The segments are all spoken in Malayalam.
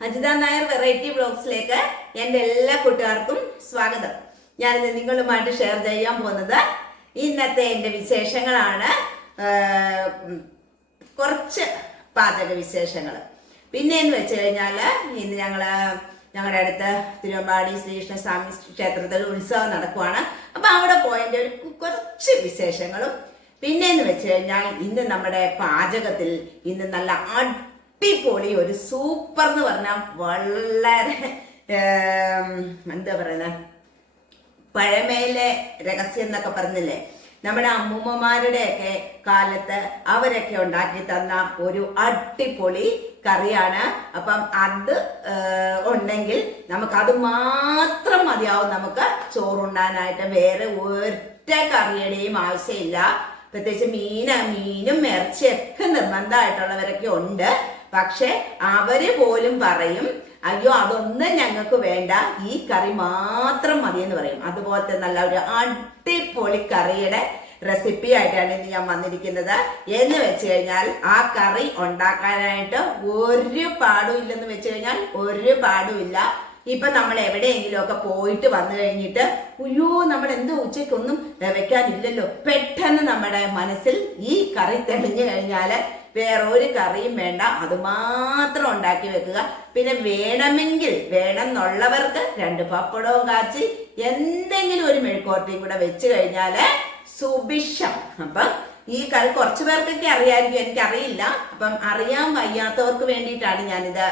അജിത നായർ വെറൈറ്റി ബ്ലോഗ്സിലേക്ക് എന്റെ എല്ലാ കൂട്ടുകാർക്കും സ്വാഗതം. ഞാനിത് നിങ്ങളുമായിട്ട് ഷെയർ ചെയ്യാൻ പോകുന്നത് ഇന്നത്തെ എന്റെ വിശേഷങ്ങളാണ്. കുറച്ച് പാചക വിശേഷങ്ങൾ. പിന്നെ എന്ന് വെച്ച് കഴിഞ്ഞാൽ ഇന്ന് ഞങ്ങൾ ഞങ്ങളുടെ അടുത്ത് തിരുവമ്പാടി ശ്രീകൃഷ്ണസ്വാമി ക്ഷേത്രത്തിൽ ഉത്സവം നടക്കുവാണ്. അപ്പൊ അവിടെ പോയതിന്റെ ഒരു കുറച്ച് വിശേഷങ്ങളും. പിന്നെ എന്ന് വെച്ച് കഴിഞ്ഞാൽ ഇന്ന് നമ്മുടെ പാചകത്തിൽ ഇന്ന് നല്ല അടിപൊളി ഒരു സൂപ്പർ എന്ന് പറഞ്ഞാൽ വളരെ എന്താ പറയുന്നത് പഴമയിലെ രഹസ്യം എന്നൊക്കെ പറഞ്ഞില്ലേ? നമ്മുടെ അമ്മൂമ്മമാരുടെയൊക്കെ കാലത്ത് അവരൊക്കെ ഉണ്ടാക്കി തന്ന ഒരു അടിപൊളി കറിയാണ്. അപ്പം അത് ഉണ്ടെങ്കിൽ നമുക്ക് അത് മാത്രം മതിയാവും നമുക്ക് ചോറുണ്ടാനായിട്ട് വേറെ ഒറ്റ കറിയുടെയും ആവശ്യമില്ല. പ്രത്യേകിച്ച് മീന മീനും ഇറച്ചിയൊക്കെ നിർബന്ധമായിട്ടുള്ളവരൊക്കെ ഉണ്ട്. പക്ഷെ അവർ പോലും പറയും അയ്യോ അതൊന്നും ഞങ്ങൾക്ക് വേണ്ട. ഈ കറി മാത്രം മതി എന്ന് പറയും. അതുപോലത്തെ നല്ല ഒരു അടിപൊളി കറിയുടെ റെസിപ്പി ആയിട്ടാണ് ഇന്ന് ഞാൻ വന്നിരിക്കുന്നത്. എന്ന് വെച്ച് കഴിഞ്ഞാൽ ആ കറി ഉണ്ടാക്കാനായിട്ട് ഒരു പാടും ഇല്ലെന്ന് വെച്ച് കഴിഞ്ഞാൽ ഒരു പാടും ഇല്ല. ഇപ്പൊ നമ്മൾ എവിടെയെങ്കിലും ഒക്കെ പോയിട്ട് വന്നു കഴിഞ്ഞിട്ട് അയ്യോ നമ്മൾ എന്തോ ഉച്ചയ്ക്കൊന്നും വെക്കാനില്ലല്ലോ. പെട്ടെന്ന് നമ്മുടെ മനസ്സിൽ ഈ കറി തെളിഞ്ഞു കഴിഞ്ഞാൽ വേറെ ഒരു കറിയും വേണ്ട. അത് മാത്രം ഉണ്ടാക്കി വെക്കുക. പിന്നെ വേണമെങ്കിൽ വേണം എന്നുള്ളവർക്ക് രണ്ട് പപ്പടവും കാച്ചി എന്തെങ്കിലും ഒരു മെഴുക്കോട്ടയും കൂടെ വെച്ച് കഴിഞ്ഞാൽ സുഭിഷം അപ്പം ഈ കറി കുറച്ച് പേർക്കൊക്കെ അറിയാമായിരിക്കും എനിക്കറിയില്ല. അപ്പം അറിയാൻ വയ്യാത്തവർക്ക് വേണ്ടിയിട്ടാണ് ഞാനിത്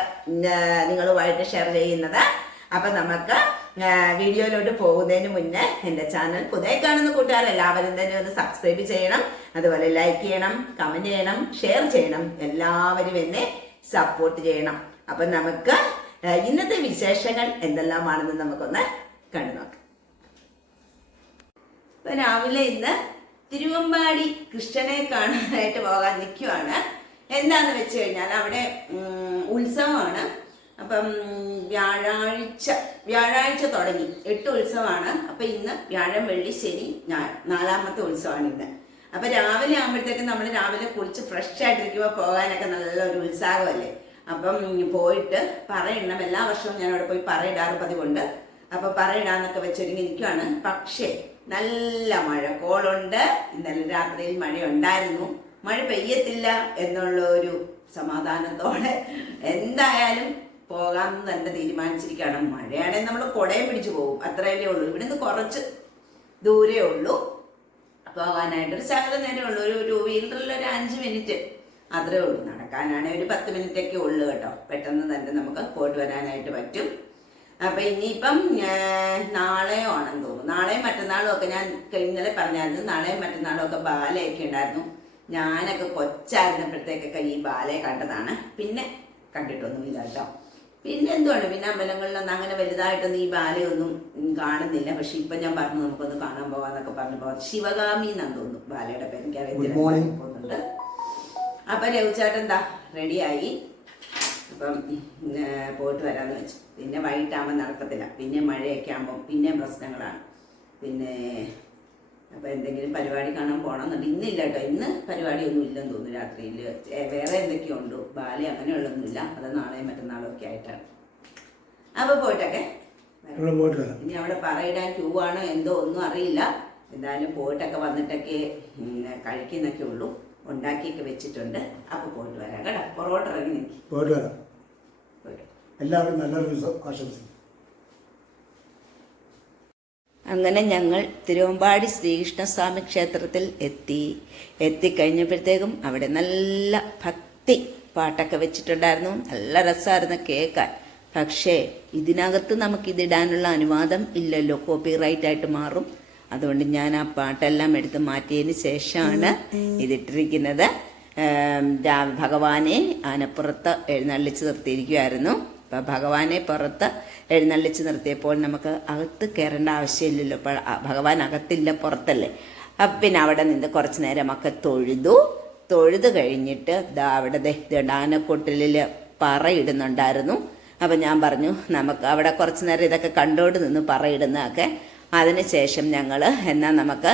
നിങ്ങളുമായിട്ട് ഷെയർ ചെയ്യുന്നത്. അപ്പൊ നമുക്ക് വീഡിയോയിലോട്ട് പോകുന്നതിന് മുന്നേ എന്റെ ചാനൽ പുതിയ കാണുന്ന കൂട്ടുകാർ എല്ലാവരും തന്നെ ഒന്ന് സബ്സ്ക്രൈബ് ചെയ്യണം അതുപോലെ ലൈക്ക് ചെയ്യണം കമന്റ് ചെയ്യണം ഷെയർ ചെയ്യണം എല്ലാവരും എന്നെ സപ്പോർട്ട് ചെയ്യണം. അപ്പൊ നമുക്ക് ഇന്നത്തെ വിശേഷങ്ങൾ എന്തെല്ലാമാണെന്ന് നമുക്കൊന്ന് കണ്ടു നോക്കാം. രാവിലെ ഇന്ന് തിരുവമ്പാടി കൃഷ്ണനെ കാണാനായിട്ട് പോകാൻ നിൽക്കുവാണ് എന്താന്ന് വെച്ച് കഴിഞ്ഞാൽ അവിടെ ഉത്സവമാണ്. അപ്പം വ്യാഴാഴ്ച വ്യാഴാഴ്ച തുടങ്ങി. എട്ട് ഉത്സവമാണ്. അപ്പം ഇന്ന് വ്യാഴം വെള്ളി ശനി നാലാമത്തെ ഉത്സവമാണ് ഇന്ന്. അപ്പം രാവിലെ ആകുമ്പോഴത്തേക്കും നമ്മൾ രാവിലെ കുളിച്ച് ഫ്രഷ് ആയിട്ടിരിക്കുമ്പോൾ പോകാനൊക്കെ നല്ലൊരു ഉത്സാഹമല്ലേ? അപ്പം പോയിട്ട് പറയണം. എല്ലാ വർഷവും ഞാൻ അവിടെ പോയി പറയിടാറ് പതിവുണ്ട്. അപ്പോൾ പറയിടാന്നൊക്കെ വെച്ചൊരുങ്ങി നിൽക്കുവാണ്. പക്ഷേ നല്ല മഴ. കോളുണ്ട്. ഇന്നലെ രാത്രിയിൽ മഴ ഉണ്ടായിരുന്നു മഴ പെയ്യത്തില്ല എന്നുള്ള ഒരു സമാധാനത്തോടെ എന്തായാലും പോകാമെന്ന് തന്നെ തീരുമാനിച്ചിരിക്കുകയാണ്. മഴയാണെങ്കിൽ നമ്മൾ കുടയും പിടിച്ചു പോകും. അത്രയല്ലേ ഉള്ളൂ. ഇവിടുന്ന് കുറച്ച് ദൂരേ ഉള്ളൂ. പോകാനായിട്ട് ഒരു ശകലം നേരമേ ഉള്ളൂ. ഒരു ടൂ വീലറിൽ ഒരു അഞ്ച് മിനിറ്റ് അത്രേ ഉള്ളൂ. നടക്കാനാണെങ്കിൽ ഒരു പത്ത് മിനിറ്റ് ഒക്കെ ഉള്ളു കേട്ടോ. പെട്ടെന്ന് തന്നെ നമുക്ക് പോയിട്ട് വരാനായിട്ട് പറ്റും. അപ്പൊ ഇനിയിപ്പം നാളെയോ ആണെന്ന് തോന്നുന്നു. നാളെയും മറ്റന്നാളും ഒക്കെ ഞാൻ ഇന്നലെ പറഞ്ഞായിരുന്നു. നാളെയും മറ്റന്നാളും ഒക്കെ ബാലയൊക്കെ ഉണ്ടായിരുന്നു. ഞാനൊക്കെ കൊച്ചായിരുന്നപ്പോഴത്തേക്കൊക്കെ ഈ ബാലയെ കണ്ടതാണ്. പിന്നെ കണ്ടിട്ടൊന്നുമില്ല കേട്ടോ. പിന്നെ എന്തുവാണ് പിന്നെ അമ്പലങ്ങളിലൊന്നും അങ്ങനെ വലുതായിട്ടൊന്നും ഈ ബാലയൊന്നും കാണുന്നില്ല. പക്ഷെ ഇപ്പൊ ഞാൻ പറഞ്ഞു നമുക്കൊന്ന് കാണാൻ പോവാന്നൊക്കെ പറഞ്ഞു. പോവാം ശിവകാമി എന്നാണ് തോന്നുന്നു ബാലയുടെ പേര്. എനിക്ക് പോകുന്നുണ്ട്. അപ്പൊ എന്താ? റെഡിയായി. അപ്പം പോയിട്ട് വരാന്ന് വെച്ചു. പിന്നെ വൈകിട്ടാകുമ്പോൾ നടക്കത്തില്ല. പിന്നെ മഴയൊക്കെ ആകുമ്പോൾ പിന്നെ പ്രശ്നങ്ങളാണ്. പിന്നെ അപ്പം എന്തെങ്കിലും പരിപാടി കാണാൻ പോകണമെന്നുണ്ട് ഇന്നില്ല കേട്ടോ ഇന്ന് പരിപാടിയൊന്നും ഇല്ലെന്ന് തോന്നുന്നു രാത്രിയിൽ വേറെ എന്തൊക്കെയോ ഉണ്ട്. ബാലി അങ്ങനെയുള്ളൊന്നുമില്ല അത് നാളെയും മറ്റന്നാളും ഒക്കെ ആയിട്ടാണ്. അപ്പോൾ പോയിട്ടൊക്കെ ഇനി അവിടെ പറയിടാൻ ക്യൂ ആണോ എന്തോ ഒന്നും അറിയില്ല. എന്തായാലും പോയിട്ടൊക്കെ വന്നിട്ടൊക്കെ കഴിക്കുന്നൊക്കെ ഉള്ളൂ. ഉണ്ടാക്കിയൊക്കെ വെച്ചിട്ടുണ്ട്. അപ്പോൾ പോയിട്ട് വരാം കേട്ടോ. പൊറോട്ട ഇറങ്ങി നിൽക്കി പോയിട്ട് വരാം. എല്ലാവർക്കും നല്ലൊരു ദിവസം. ആശംസിക്കും അങ്ങനെ ഞങ്ങൾ തിരുവമ്പാടി ശ്രീകൃഷ്ണസ്വാമി ക്ഷേത്രത്തിൽ എത്തി. എത്തിക്കഴിഞ്ഞപ്പോഴത്തേക്കും അവിടെ നല്ല ഭക്തി പാട്ടൊക്കെ വെച്ചിട്ടുണ്ടായിരുന്നു. നല്ല രസമായിരുന്നു കേൾക്കാൻ. പക്ഷേ ഇതിനകത്ത് നമുക്കിതിടാനുള്ള അനുവാദം ഇല്ലല്ലോ. കോപ്പി റൈറ്റ് ആയിട്ട് മാറും. അതുകൊണ്ട് ഞാൻ ആ പാട്ടെല്ലാം എടുത്ത് മാറ്റിയതിന് ശേഷമാണ് ഇതിട്ടിരിക്കുന്നത്. ഭഗവാനെ ആനപ്പുറത്ത് എഴുന്നള്ളിച്ച് നിർത്തിയിരിക്കുമായിരുന്നു അപ്പൊ ഭഗവാനെ പുറത്ത് എഴുന്നള്ളിച്ച് നിർത്തിയപ്പോൾ നമുക്ക് അകത്ത് കയറേണ്ട ആവശ്യമില്ലല്ലോ. ഇപ്പോൾ ഭഗവാൻ അകത്തില്ല പുറത്തല്ലേ. പിന്നെ അവിടെ നിന്ന് കുറച്ച് നേരം ഒക്കെ തൊഴുതു. തൊഴുത് കഴിഞ്ഞിട്ട് ദാ അവിടെ ദേ ഇതുണ്ട് ആനക്കൊട്ടിലിൽ പറയിടുന്നുണ്ടായിരുന്നു. അപ്പം ഞാൻ പറഞ്ഞു നമുക്ക് അവിടെ കുറച്ച് നേരം ഇതൊക്കെ കണ്ടോണ്ട് നിന്ന് പറയിടുന്നതൊക്കെ. അതിനുശേഷം ഞങ്ങൾ എന്നാൽ നമുക്ക്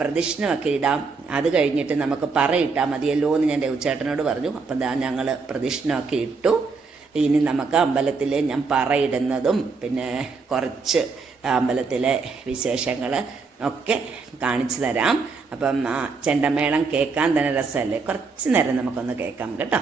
പ്രദക്ഷിണമൊക്കെ ഇടാം. അത് കഴിഞ്ഞിട്ട് നമുക്ക് പറയിട്ടാൽ മതിയല്ലോ എന്ന് ഞാൻ രഘുചേട്ടനോട് പറഞ്ഞു. അപ്പം ഞങ്ങൾ പ്രദക്ഷിണമൊക്കെ ഇട്ടു. ഇനി നമുക്ക് അമ്പലത്തിൽ ഞാൻ പറയിടുന്നതും പിന്നെ കുറച്ച് അമ്പലത്തിലെ വിശേഷങ്ങൾ ഒക്കെ കാണിച്ചു തരാം. അപ്പം ആ ചെണ്ടമേളം കേൾക്കാൻ തന്നെ രസമല്ലേ? കുറച്ച് നേരം നമുക്കൊന്ന് കേൾക്കാം കേട്ടോ.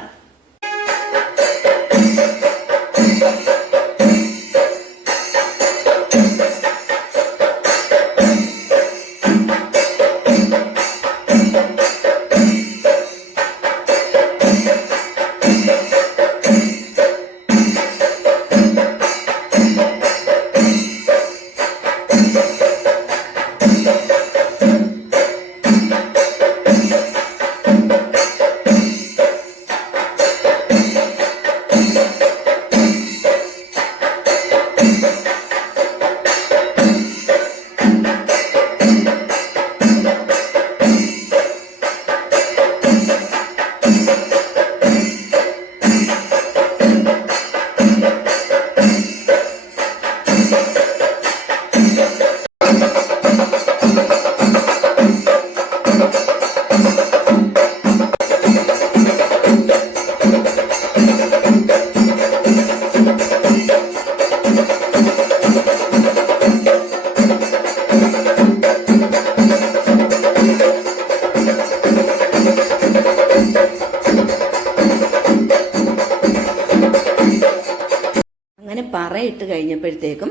പറയിട്ട് കഴിഞ്ഞപ്പോഴത്തേക്കും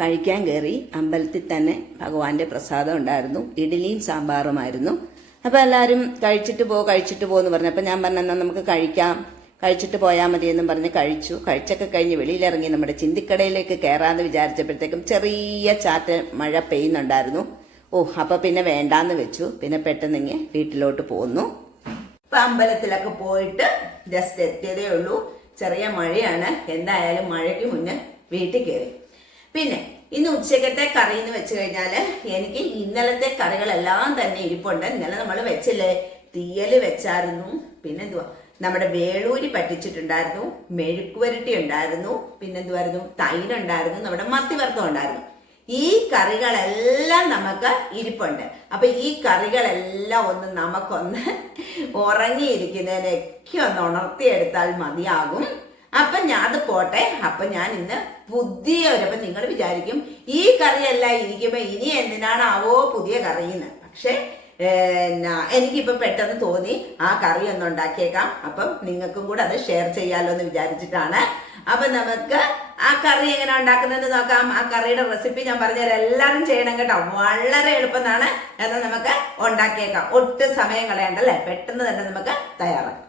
കഴിക്കാൻ കയറി അമ്പലത്തിൽ തന്നെ ഭഗവാന്റെ പ്രസാദം ഉണ്ടായിരുന്നു. ഇഡ്ഡലിയും സാമ്പാറുമായിരുന്നു. അപ്പോൾ എല്ലാവരും കഴിച്ചിട്ട് പോ കഴിച്ചിട്ട് പോ എന്ന് പറഞ്ഞു. അപ്പോൾ ഞാൻ പറഞ്ഞു എന്നാൽ നമുക്ക് കഴിക്കാം. കഴിച്ചിട്ട് പോയാൽ മതി എന്നും പറഞ്ഞ് കഴിച്ചു. കഴിച്ചൊക്കെ കഴിഞ്ഞ് വെളിയിലിറങ്ങി നമ്മുടെ ചിന്തിക്കടയിലേക്ക് കയറാമെന്ന് വിചാരിച്ചപ്പോഴത്തേക്കും ചെറിയ ചാറ്റ് മഴ പെയ്യുന്നുണ്ടായിരുന്നു. ഓ അപ്പോൾ പിന്നെ വേണ്ടാന്ന് വെച്ചു. പിന്നെ പെട്ടെന്ന് ഇങ്ങനെ വീട്ടിലോട്ട് പോന്നു. ഇപ്പൊ അമ്പലത്തിലൊക്കെ പോയിട്ട് ജസ്റ്റ് എത്തിയതേ ഉള്ളൂ. ചെറിയ മഴയാണ്. എന്തായാലും മഴയ്ക്ക് മുന്നേ വീട്ടിൽ കയറി. പിന്നെ ഇന്ന് ഉച്ചക്കത്തെ കറി എന്ന് വെച്ച് കഴിഞ്ഞാൽ എനിക്ക് ഇന്നലത്തെ കറികളെല്ലാം തന്നെ ഇരിപ്പുണ്ട്. ഇന്നലെ നമ്മൾ വെച്ചില്ലേ തീയൽ വെച്ചായിരുന്നു. പിന്നെന്തുവാ നമ്മുടെ വേളൂരി പറ്റിച്ചിട്ടുണ്ടായിരുന്നു. മെഴുക്കുവരട്ടി ഉണ്ടായിരുന്നു. പിന്നെന്തുവായിരുന്നു തൈരുണ്ടായിരുന്നു നമ്മുടെ മത്തിവർത്തം ഉണ്ടായിരുന്നു ഈ കറികളെല്ലാം നമുക്ക് ഇരിപ്പുണ്ട്. അപ്പൊ ഈ കറികളെല്ലാം ഒന്ന് നമുക്കൊന്ന് ഉറങ്ങിയിരിക്കുന്നതിനൊക്കെ ഒന്ന് ഉണർത്തിയെടുത്താൽ മതിയാകും. അപ്പൊ ഞാൻ അത് പോട്ടെ. അപ്പൊ ഞാൻ ഇന്ന് പുതിയ ഒരു അപ്പൊ നിങ്ങൾ വിചാരിക്കും ഈ കറിയെല്ലാം ഇരിക്കുമ്പോ ഇനി എന്തിനാണാവോ പുതിയ കറിയെന്ന്. പക്ഷെ എനിക്കിപ്പോ പെട്ടെന്ന് തോന്നി ആ കറി ഒന്ന് ഉണ്ടാക്കിയേക്കാം. അപ്പം നിങ്ങൾക്കും കൂടെ അത് ഷെയർ ചെയ്യാലോ എന്ന് വിചാരിച്ചിട്ടാണ്. അപ്പൊ നമുക്ക് ആ കറി എങ്ങനെ ഉണ്ടാക്കുന്നത് നോക്കാം. ആ കറിയുടെ റെസിപ്പി ഞാൻ പറഞ്ഞുതരാം എല്ലാവരും ചെയ്യണം കേട്ടോ. വളരെ എളുപ്പമാണ് എന്ന് നമുക്ക് ഉണ്ടാക്കിയേക്കാം. ഒട്ടും സമയം കളയണ്ടല്ലേ പെട്ടെന്ന് തന്നെ നമുക്ക് തയ്യാറാക്കാം.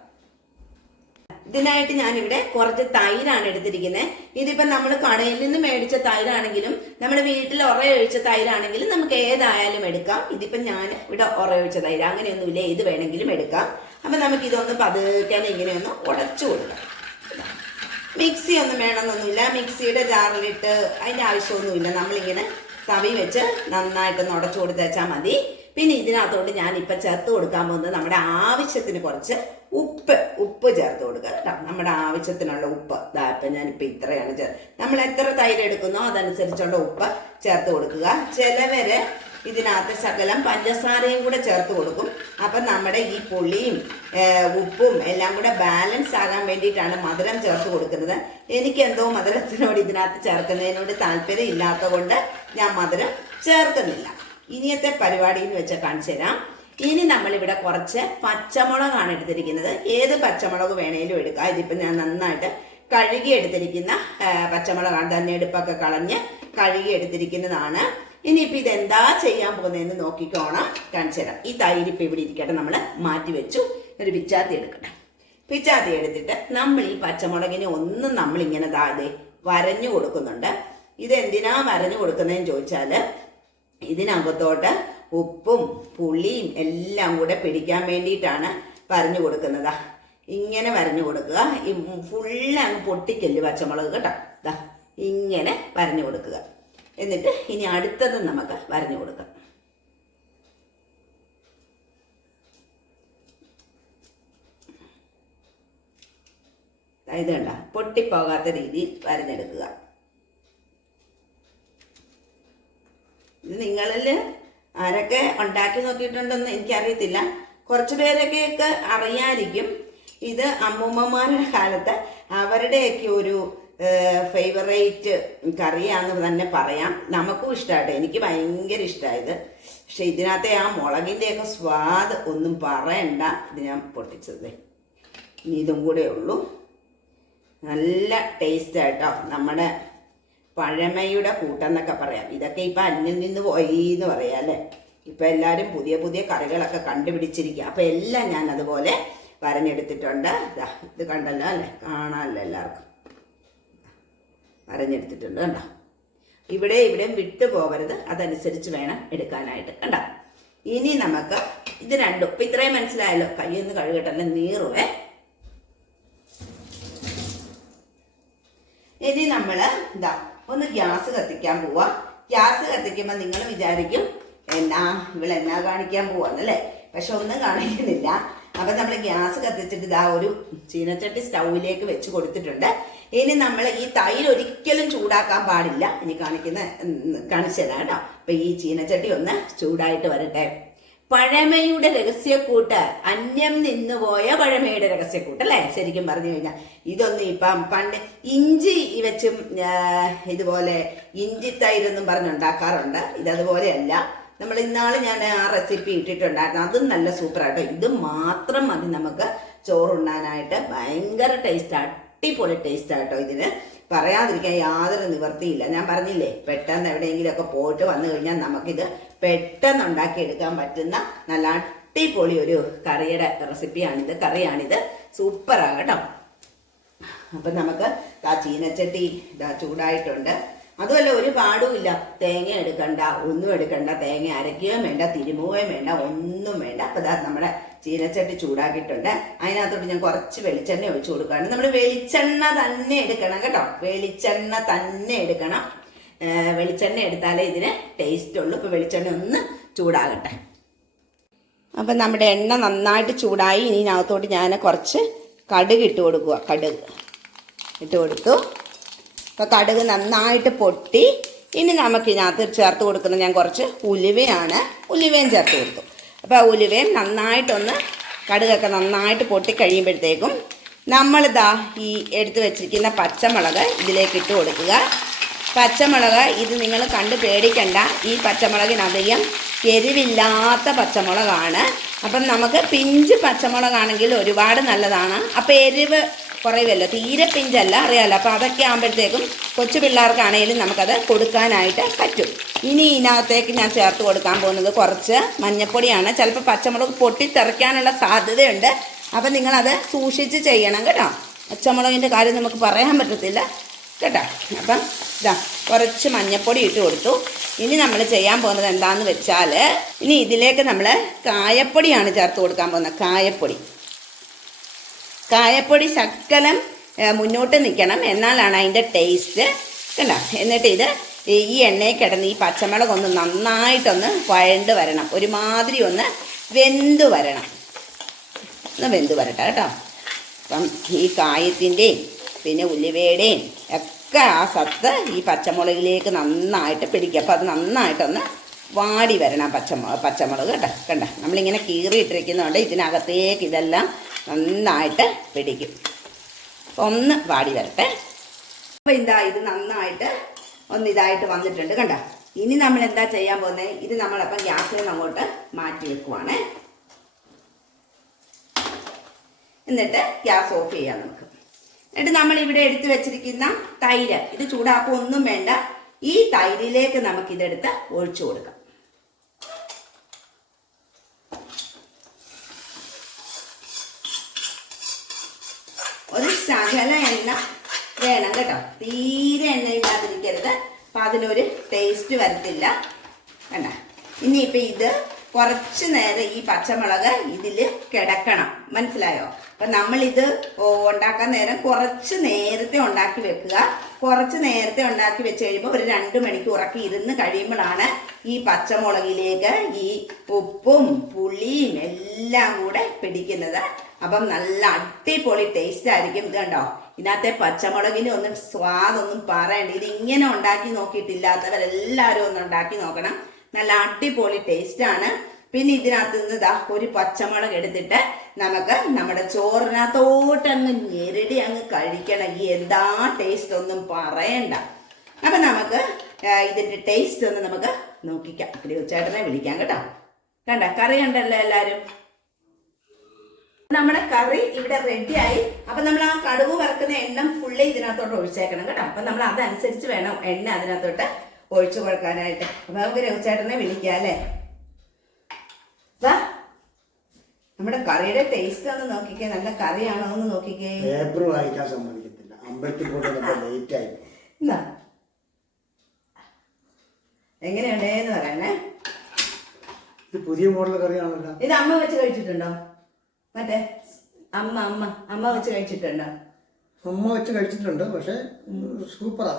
ഇതിനായിട്ട് ഞാനിവിടെ കുറച്ച് തൈരാണ് എടുത്തിരിക്കുന്നത്. ഇതിപ്പോ നമ്മൾ കടയിൽ നിന്ന് മേടിച്ച തൈരാണെങ്കിലും നമ്മുടെ വീട്ടിൽ ഒറയൊഴിച്ച തൈരാണെങ്കിലും നമുക്ക് ഏതായാലും എടുക്കാം. ഇതിപ്പോ ഞാൻ ഇവിടെ ഒറയൊഴിച്ച തൈര്. അങ്ങനെയൊന്നുമില്ല. ഏത് വേണമെങ്കിലും എടുക്കാം. അപ്പൊ നമുക്ക് ഇതൊന്ന് പതുക്കാൻ ഇങ്ങനെയൊന്ന് ഉടച്ചു കൊടുക്കാം. മിക്സി ഒന്നും വേണമെന്നൊന്നുമില്ല. മിക്സിയുടെ ജാറിലിട്ട് അതിന്റെ ആവശ്യമൊന്നുമില്ല. നമ്മളിങ്ങനെ തവി വെച്ച് നന്നായിട്ട് ഉടച്ചു കൊടുത്തേച്ചാൽ മതി. പിന്നെ ഇതിനകത്തോട്ട് ഇപ്പൊ ചേർത്ത് കൊടുക്കാൻ പോകുന്നത് നമ്മുടെ ആവശ്യത്തിന് കുറച്ച് ഉപ്പ് ഉപ്പ് ചേർത്ത് കൊടുക്കുക കേട്ടോ. നമ്മുടെ ആവശ്യത്തിനുള്ള ഉപ്പ്. ഇതാ ഇപ്പം ഞാനിപ്പോൾ ഇത്രയാണ് ചേർത്ത് നമ്മൾ എത്ര തൈര് എടുക്കുന്നോ അതനുസരിച്ചുള്ള ഉപ്പ് ചേർത്ത് കൊടുക്കുക. ചിലവര് ഇതിനകത്ത് ശകലം പഞ്ചസാരയും കൂടെ ചേർത്ത് കൊടുക്കും. അപ്പം നമ്മുടെ ഈ പുളിയും ഉപ്പും എല്ലാം കൂടെ ബാലൻസ് ആകാൻ വേണ്ടിയിട്ടാണ് മധുരം ചേർത്ത് കൊടുക്കുന്നത്. എനിക്ക് എന്തോ മധുരത്തിനോട് ഇതിനകത്ത് ചേർക്കുന്നതിനോട് താല്പര്യം ഇല്ലാത്ത കൊണ്ട് ഞാൻ മധുരം ചേർക്കുന്നില്ല. ഇനിയത്തെ പരിപാടി എന്ന് വെച്ചാൽ കാണിച്ചു തരാം. ഇനി നമ്മളിവിടെ കുറച്ച് പച്ചമുളകാണ് എടുത്തിരിക്കുന്നത്. ഏത് പച്ചമുളക് വേണേലും എടുക്കാം. ഇതിപ്പോൾ ഞാൻ നന്നായിട്ട് കഴുകി എടുത്തിരിക്കുന്ന പച്ചമുളകാണ്. തന്നെ എടുപ്പൊക്കെ കളഞ്ഞ് കഴുകി എടുത്തിരിക്കുന്നതാണ് ഇനിയിപ്പോൾ ഇതെന്താ ചെയ്യാൻ പോകുന്നതെന്ന് നോക്കിക്കോണം. കാണിച്ചു തരാം. ഈ തൈരിപ്പ് ഇവിടെ ഇരിക്കട്ടെ. നമ്മൾ മാറ്റി വെച്ചു. ഒരു പിച്ചാത്തി എടുക്കട്ടെ. പിച്ചാത്തി എടുത്തിട്ട് നമ്മൾ ഈ പച്ചമുളകിനെ ഒന്നും നമ്മളിങ്ങനെ താതെ വരഞ്ഞു കൊടുക്കുന്നുണ്ട്. ഇതെന്തിനാ വരഞ്ഞു കൊടുക്കുന്നതെന്ന് ചോദിച്ചാൽ ഇതിനകത്തോട്ട് ഉപ്പും പുളിയും എല്ലാം കൂടെ പിടിക്കാൻ വേണ്ടിയിട്ടാണ് വരഞ്ഞു കൊടുക്കുന്നത്. ഇങ്ങനെ വരഞ്ഞു കൊടുക്കുക. ഫുള്ള് അങ്ങ് പൊട്ടിക്കല്ല് പച്ചമുളക് കേട്ടോ. ഇങ്ങനെ വരഞ്ഞു കൊടുക്കുക. എന്നിട്ട് ഇനി അടുത്തത് നമുക്ക് വരഞ്ഞു കൊടുക്കാം. ഇത് പൊട്ടിപ്പോകാത്ത രീതിയിൽ വരഞ്ഞെടുക്കുക. ഇത് നിങ്ങളിൽ ആരൊക്കെ ഉണ്ടാക്കി നോക്കിയിട്ടുണ്ടെന്ന് എനിക്കറിയത്തില്ല. കുറച്ച് പേരൊക്കെയൊക്കെ അറിയാതിരിക്കും ഇത് അമ്മൂമ്മമാരുടെ കാലത്ത് അവരുടെയൊക്കെ ഒരു ഫേവറേറ്റ് കറിയാന്ന് തന്നെ പറയാം. നമുക്കും ഇഷ്ടമായിട്ട് എനിക്ക് ഭയങ്കര ഇഷ്ടമായത് പക്ഷെ ഇതിനകത്തെ ആ മുളകിന്റെയൊക്കെ സ്വാദ് ഒന്നും പറയണ്ട. ഇത് ഞാൻ പൊട്ടിച്ചത് ഇനി ഇതും കൂടെ ഉള്ളൂ. നല്ല ടേസ്റ്റ് ആയിട്ടോ നമ്മുടെ പഴമയുടെ കൂട്ടെന്നൊക്കെ പറയാം. ഇതൊക്കെ ഇപ്പം അന്യം നിന്ന് പോയി എന്ന് പറയാം അല്ലേ? ഇപ്പം എല്ലാവരും പുതിയ പുതിയ കറികളൊക്കെ കണ്ടുപിടിച്ചിരിക്കുക അപ്പം എല്ലാം ഞാൻ അതുപോലെ വരഞ്ഞെടുത്തിട്ടുണ്ട്. ഇത് കണ്ടല്ലോ അല്ലേ? കാണാമല്ലോ എല്ലാവർക്കും. വരഞ്ഞെടുത്തിട്ടുണ്ട് കണ്ടോ? ഇവിടെ ഇവിടെ വിട്ടു പോകരുത് അതനുസരിച്ച് വേണം എടുക്കാനായിട്ട്. കണ്ടോ? ഇനി നമുക്ക് ഇത് രണ്ടും. ഇപ്പം ഇത്രയും മനസ്സിലായല്ലോ. കയ്യൊന്ന് കഴുകട്ടല്ലേ നീറുവേ ഇനി നമ്മൾ എന്താ ഒന്ന് ഗ്യാസ് കത്തിക്കാൻ പോവാ. ഗ്യാസ് കത്തിക്കുമ്പോൾ നിങ്ങൾ വിചാരിക്കും എന്നാ ഇവിടെ എന്നാ കാണിക്കാൻ പോവാന്നല്ലേ പക്ഷെ ഒന്നും കാണിക്കുന്നില്ല. അപ്പൊ നമ്മൾ ഗ്യാസ് കത്തിച്ചിട്ട് ഇതാ ഒരു ചീനച്ചട്ടി സ്റ്റൗവിലേക്ക് വെച്ച് കൊടുത്തിട്ടുണ്ട്. ഇനി നമ്മൾ ഈ തൈര് ഒരിക്കലും ചൂടാക്കാൻ പാടില്ല. ഇനി കാണിക്കുന്ന കാണിച്ചു തരാം കേട്ടോ. അപ്പൊ ഈ ചീനച്ചട്ടി ഒന്ന് ചൂടായിട്ട് വരട്ടെ. പഴമയുടെ രഹസ്യക്കൂട്ട്. അന്യം നിന്നുപോയ പഴമയുടെ രഹസ്യക്കൂട്ട് അല്ലേ? ശരിക്കും പറഞ്ഞു കഴിഞ്ഞാൽ ഇതൊന്നും ഇപ്പം പണ്ട് ഇഞ്ചി വെച്ചും ഇതുപോലെ ഇഞ്ചി തൈരൊന്നും പറഞ്ഞുണ്ടാക്കാറുണ്ട് ഇതതുപോലെയല്ല നമ്മൾ ഇന്നാൾ ഞാൻ ആ റെസിപ്പി ഇട്ടിട്ടുണ്ടായിരുന്നു. അതും നല്ല സൂപ്പറായിട്ടോ ഇത് മാത്രം മതി നമുക്ക് ചോറുണ്ണാനായിട്ട്. ഭയങ്കര ടേസ്റ്റ്. അടിപൊളി ടേസ്റ്റ് ആട്ടോ ഇതിന്. പറയാതിരിക്കാൻ യാതൊരു നിവർത്തിയില്ല ഞാൻ പറഞ്ഞില്ലേ പെട്ടെന്ന് എവിടെയെങ്കിലുമൊക്കെ പോയിട്ട് വന്നു കഴിഞ്ഞാൽ നമുക്കിത് പെട്ടെന്ന് ഉണ്ടാക്കിയെടുക്കാൻ പറ്റുന്ന നല്ല അടിപൊളി ഒരു കറിയുടെ റെസിപ്പിയാണിത് കറിയാണിത്. സൂപ്പറാണ് കേട്ടോ. അപ്പം നമുക്ക് ആ ചീനച്ചട്ടി ഇതാ ചൂടായിട്ടുണ്ട്. അതുമല്ല ഒരു പാടുമില്ല തേങ്ങ എടുക്കണ്ട ഒന്നും എടുക്കണ്ട തേങ്ങ അരയ്ക്കുകയും വേണ്ട തിരുമുകയും വേണ്ട ഒന്നും വേണ്ട. അപ്പം ഇതാ നമ്മുടെ ചീനച്ചട്ടി ചൂടാക്കിയിട്ടുണ്ട്. അതിനകത്തോട്ട് ഞാൻ കുറച്ച് വെളിച്ചെണ്ണ ഒഴിച്ചു കൊടുക്കുകയാണ്. നമ്മൾ വെളിച്ചെണ്ണ തന്നെ എടുക്കണം കേട്ടോ. വെളിച്ചെണ്ണ തന്നെ എടുക്കണം. വെളിച്ചെണ്ണ എടുത്താലേ ഇതിന് ടേസ്റ്റ് ഉള്ളൂ. ഇപ്പൊ വെളിച്ചെണ്ണ ഒന്ന് ചൂടാകട്ടെ. അപ്പം നമ്മുടെ എണ്ണ നന്നായിട്ട് ചൂടായി. ഇനി ഇതിനകത്തോട്ട് ഞാൻ കുറച്ച് കടുക് ഇട്ട് കൊടുക്കുക. കടുക് ഇട്ട് കൊടുത്തു. അപ്പോൾ കടുക് നന്നായിട്ട് പൊട്ടി. ഇനി നമുക്ക് ഇതിനകത്ത് ചേർത്ത് കൊടുക്കുന്ന ഞാൻ കുറച്ച് ഉലുവയാണ്. ഉലുവയും ചേർത്ത് കൊടുത്തു. അപ്പോൾ ഉലുവയും നന്നായിട്ടൊന്ന് കടുകൊക്കെ നന്നായിട്ട് പൊട്ടി കഴിയുമ്പോഴത്തേക്കും നമ്മളിതാ ഈ എടുത്തു വെച്ചിരിക്കുന്ന പച്ചമുളക് ഇതിലേക്ക് ഇട്ട് കൊടുക്കുക. പച്ചമുളക് ഇത് നിങ്ങൾ കണ്ട് പേടിക്കണ്ട. ഈ പച്ചമുളകിനധികം എരിവില്ലാത്ത പച്ചമുളകാണ്. അപ്പം നമുക്ക് പിഞ്ച് പച്ചമുളകാണെങ്കിൽ ഒരുപാട് നല്ലതാണ്. അപ്പോൾ എരിവ് കുറയുമല്ലോ തീരെ പിഞ്ചല്ല അറിയാമല്ലോ അപ്പോൾ അതൊക്കെ ആകുമ്പോഴത്തേക്കും കൊച്ചു പിള്ളേർക്കാണെങ്കിലും നമുക്കത് കൊടുക്കാനായിട്ട് പറ്റും. ഇനി ഇതിനകത്തേക്ക് ഞാൻ ചേർത്ത് കൊടുക്കാൻ പോകുന്നത് കുറച്ച് മഞ്ഞപ്പൊടിയാണ്. ചിലപ്പോൾ പച്ചമുളക് പൊട്ടിത്തെറിക്കാനുള്ള സാധ്യതയുണ്ട്. അപ്പം നിങ്ങളത് സൂക്ഷിച്ച് ചെയ്യണം കേട്ടോ. പച്ചമുളകിന്റെ കാര്യം നമുക്ക് പറയാൻ പറ്റത്തില്ല. കേട്ടോ. അപ്പം ഇതാ കുറച്ച് മഞ്ഞപ്പൊടി ഇട്ട് കൊടുത്തു. ഇനി നമ്മൾ ചെയ്യാൻ പോകുന്നത് എന്താണെന്ന് വെച്ചാൽ ഇനി ഇതിലേക്ക് നമ്മൾ കായപ്പൊടിയാണ് ചേർത്ത് കൊടുക്കാൻ പോകുന്നത്. കായപ്പൊടി. കായപ്പൊടി ശക്കലം മുന്നോട്ട് നിൽക്കണം എന്നാലാണ് അതിന്റെ ടേസ്റ്റ് കണ്ടോ? എന്നിട്ട് ഇത് ഈ ഈ എണ്ണയിൽ കിടന്ന് ഈ പച്ചമുളക് ഒന്ന് നന്നായിട്ടൊന്ന് വഴണ്ട് വരണം. ഒരുമാതിരി ഒന്ന് വെന്ത് വരണം. ഒന്ന് വെന്ത് വരട്ടെ കേട്ടോ. അപ്പം ഈ കായത്തിന്റെയും പിന്നെ ഉലുവയുടെയും ഒക്കെ ആ സത്ത് ഈ പച്ചമുളകിലേക്ക് നന്നായിട്ട് പിടിക്കുക. അപ്പോൾ അത് നന്നായിട്ടൊന്ന് വാടി വരണം പച്ചമുളക് പച്ചമുളക് കേട്ടോ. കണ്ട? നമ്മളിങ്ങനെ കീറിയിട്ടിരിക്കുന്നതുകൊണ്ട് ഇതിനകത്തേക്ക് ഇതെല്ലാം നന്നായിട്ട് പിടിക്കും. ഒന്ന് വാടി വരട്ടെ. അപ്പോൾ ഇതാ ഇത് നന്നായിട്ട് ഒന്ന് ഇതായിട്ട് വന്നിട്ടുണ്ട് കണ്ട? ഇനി നമ്മൾ എന്താ ചെയ്യാൻ പോകുന്നത് ഇത് നമ്മളപ്പം ഗ്യാസിൽ നിന്ന് അങ്ങോട്ട് മാറ്റി വെക്കുവാണേ. എന്നിട്ട് ഗ്യാസ് ഓഫ് ചെയ്യാം നമുക്ക്. എന്നിട്ട് നമ്മൾ ഇവിടെ എടുത്തു വെച്ചിരിക്കുന്ന തൈര് ഇത് ചൂടാക്കുക ഒന്നും വേണ്ട. ഈ തൈരിലേക്ക് നമുക്കിതെടുത്ത് ഒഴിച്ചു കൊടുക്കാം ഒരു ശകല എണ്ണ. വേണം കേട്ടോ. തീരെ എണ്ണ ഇല്ലാതിരിക്കരുത്. അപ്പൊ അതിനൊരു ടേസ്റ്റ് വരത്തില്ല. വേണ്ട ഇനി ഇപ്പൊ ഇത് കുറച്ച് നേരം ഈ പച്ചമുളക് ഇതിൽ കിടക്കണം. മനസ്സിലായോ? അപ്പൊ നമ്മളിത് ഉണ്ടാക്കാൻ നേരം കുറച്ച് നേരത്തെ ഉണ്ടാക്കി വെക്കുക. കുറച്ച് നേരത്തെ ഉണ്ടാക്കി വെച്ച് കഴിയുമ്പോൾ ഒരു രണ്ട് മണിക്കൂറൊക്കെ ഇരുന്ന് കഴിയുമ്പോഴാണ് ഈ പച്ചമുളകിലേക്ക് ഈ ഉപ്പും പുളിയും എല്ലാം കൂടെ പിടിക്കുന്നത്. അപ്പം നല്ല അടിപൊളി ടേസ്റ്റ് ആയിരിക്കും. ഇത് കണ്ടോ? ഇതിനകത്തെ പച്ചമുളകിന് ഒന്നും സ്വാദൊന്നും പറയണ്ട. ഇത് ഇങ്ങനെ ഉണ്ടാക്കി നോക്കിയിട്ടില്ലാത്തവരെല്ലാവരും ഒന്ന് ഉണ്ടാക്കി നോക്കണം. നല്ല അടിപൊളി ടേസ്റ്റ് ആണ്. പിന്നെ ഇതിനകത്ത് നിന്ന് ദാ ഒരു പച്ചമുളക് എടുത്തിട്ട് നമുക്ക് നമ്മുടെ ചോറിനകത്തോട്ട് അങ്ങ് ഞെരടി അങ്ങ് കഴിക്കണം. ഈ എന്താ ടേസ്റ്റ് ഒന്നും പറയണ്ട. അപ്പൊ നമുക്ക് ഇതിന്റെ ടേസ്റ്റ് ഒന്ന് നമുക്ക് നോക്കിക്കാം. ചേട്ടനെ വിളിക്കാം കേട്ടോ. കണ്ട? കറി കണ്ടല്ലോ എല്ലാരും നമ്മുടെ കറി ഇവിടെ റെഡിയായി അപ്പൊ നമ്മൾ ആ കടുവ് വറക്കുന്ന എണ്ണ ഫുള്ള് ഇതിനകത്തോട്ട് ഒഴിച്ചേക്കണം കേട്ടോ. അപ്പൊ നമ്മൾ അതനുസരിച്ച് വേണം എണ്ണ അതിനകത്തോട്ട് ഒഴിച്ചു കൊടുക്കാനായിട്ട്. അപ്പൊ നമുക്ക് രഘുചേട്ടനെ വിളിക്കാം അല്ലേ? വാ. നമ്മുടെ കറിയുടെ ടേസ്റ്റ് ഒന്ന് നോക്കിക്കേ. നല്ല കറിയാണോ എന്ന് നോക്കിക്കേ. പേപ്പർ വായിക്കാൻ സമ്മതിക്കത്തില്ല. അമ്പലത്തിൽ പോയിട്ട് ലേറ്റ് ആയി. എങ്ങനെയുണ്ടേന്ന് പറയണേ. ഇത് പുതിയ മോഡൽ കറിയാണല്ലോ. ഇത് അമ്മ വെച്ച് കഴിച്ചിട്ടുണ്ടോ? മറ്റേ അമ്മ അമ്മ അമ്മ വെച്ച് കഴിച്ചിട്ടുണ്ടോ? അമ്മ വെച്ച് കഴിച്ചിട്ടുണ്ട് പക്ഷെ സൂപ്പറാ.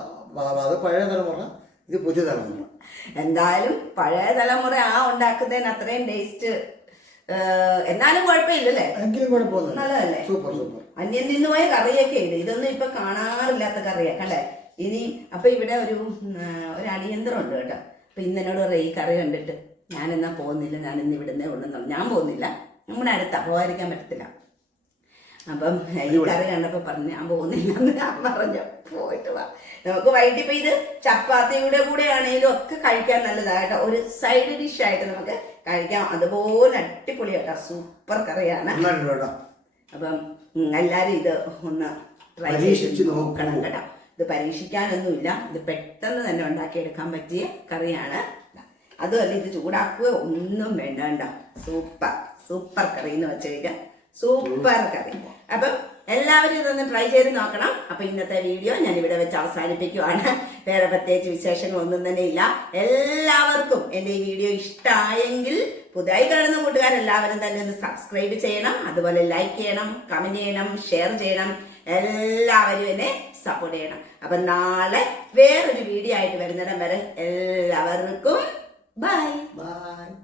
അത് പഴയ തലമുറ ഇത് പുതിയ തലമുറ. എന്തായാലും പഴയ തലമുറ ആ ഉണ്ടാക്കുന്നതിന് അത്രയും ടേസ്റ്റ് എന്നാലും കുഴപ്പമില്ലല്ലേ? എങ്കിലും നല്ലതല്ലേ? Super super. അന്യം നിന്നുമായ കറിയൊക്കെ ഉണ്ട് ഇതൊന്നും ഇപ്പൊ കാണാറില്ലാത്ത കറിയാ കണ്ടേ? ഇനി അപ്പൊ ഇവിടെ ഒരു ഒരു അടിയന്തരം ഉണ്ട് കേട്ടോ. അപ്പൊ ഇന്ന് എന്നോട് പറയും ഈ കറി കണ്ടിട്ട് ഞാൻ എന്നാ പോകുന്നില്ല ഞാൻ ഇന്ന് ഇവിടുന്നേ ഉള്ളെന്ന് ഞാൻ പോകുന്നില്ല. നമ്മുടെ അടുത്താ പോകാതിരിക്കാൻ പറ്റത്തില്ല. അപ്പം ഈ കറി കണ്ടപ്പോ പറഞ്ഞു ഞാൻ പോകുന്നില്ല ഞാൻ പറഞ്ഞു പോയിട്ട് വാ. നമുക്ക് വൈകിട്ട് ഇപ്പം ഇത് ചപ്പാത്തിയുടെ കൂടെ ആണെങ്കിലും ഒക്കെ കഴിക്കാൻ നല്ലതായിട്ട് ഒരു സൈഡ് ഡിഷ് ആയിട്ട് നമുക്ക് കഴിക്കാം. അതുപോലെ അടിപൊളിയാട്ടോ സൂപ്പർ കറിയാണ്. അപ്പം എല്ലാവരും ഇത് ഒന്ന് ട്രൈ ചെയ്ത് നോക്കണം കേട്ടോ. ഇത് പരീക്ഷിക്കാനൊന്നുമില്ല. ഇത് പെട്ടെന്ന് തന്നെ ഉണ്ടാക്കിയെടുക്കാൻ പറ്റിയ കറിയാണ്. അതുമല്ല ഇത് ചൂടാക്കുകയോ ഒന്നും വേണ്ട കേട്ടോ. സൂപ്പർ സൂപ്പർ കറി എന്ന് വെച്ച് കഴിഞ്ഞാൽ സൂപ്പർ കറി അപ്പം എല്ലാവരും ഇതൊന്ന് ട്രൈ ചെയ്ത് നോക്കണം. അപ്പൊ ഇന്നത്തെ വീഡിയോ ഞാൻ ഇവിടെ വെച്ച് അവസാനിപ്പിക്കുവാണ്. വേറെ പ്രത്യേകിച്ച് വിശേഷങ്ങളൊന്നും തന്നെ ഇല്ല. എല്ലാവർക്കും എന്റെ ഈ വീഡിയോ ഇഷ്ടമായെങ്കിൽ പുതിയതായി കാണുന്ന കൂട്ടുകാരെല്ലാവരും തന്നെ ഒന്ന് സബ്സ്ക്രൈബ് ചെയ്യണം. അതുപോലെ ലൈക്ക് ചെയ്യണം കമന്റ് ചെയ്യണം ഷെയർ ചെയ്യണം. എല്ലാവരും എന്നെ സപ്പോർട്ട് ചെയ്യണം. അപ്പൊ നാളെ വേറൊരു വീഡിയോ ആയിട്ട് വരുന്നിടം വരെ എല്ലാവർക്കും ബൈ ബൈ